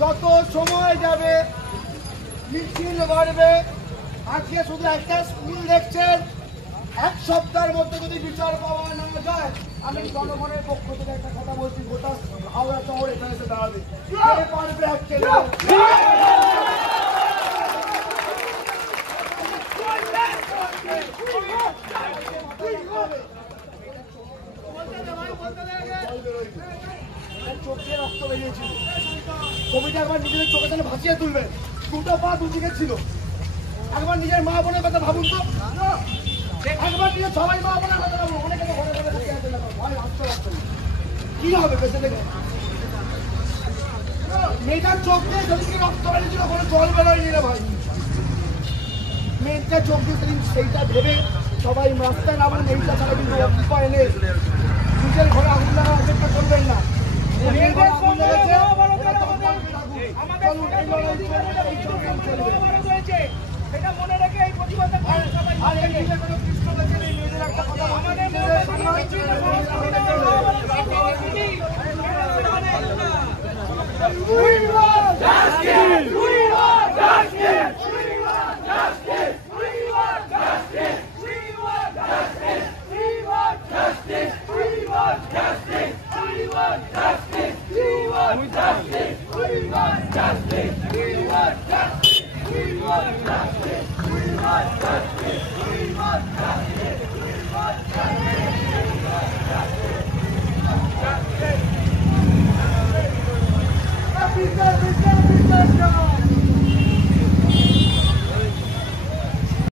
যত সময় যাবে মিছিল বাড়বে। আজকে শুধু একটা স্কুল দেখছেন, এক সপ্তাহের মধ্যে যদি বিচার পাওয়া না যায়, আমি জনগণের পক্ষ থেকে একটা কথা বলছি, গোটা হাওড়া শহর এখানে এসে দাঁড়াবে। কে পারবে আজকে? চোখে রক্ত বেরিয়েছিল, ছবিটা একবার নিজেদের চোখে যেন ভাসিয়ে তুলবেন। দুটো পা দুদিকে ছিল। একবার নিজের মা বোনের কথা ভাবুন তো, একবার নিজের সবাই মা বোনের কথা ভাবুন। অনেকে তো ঘরে ঘরে বসে আছে, ভাই আসতে পারছে না, কি হবে বেঁচে থেকে? মেয়েটার চোখ দিয়ে যেদিকে রক্ত বেরিয়েছিল কোনো জল বেরোয়নি রে ভাই। মেয়েটার চোখ দিয়ে সেদিন সেইটা ভেবে সবাই রাস্তায় নামুন, এইটা ছাড়া কিন্তু উপায় নেই। নিজের ঘরে আগুন লাগা অপেক্ষা করবেন না। সেটা মনে রেখে এই প্রতিবাদে We want justice.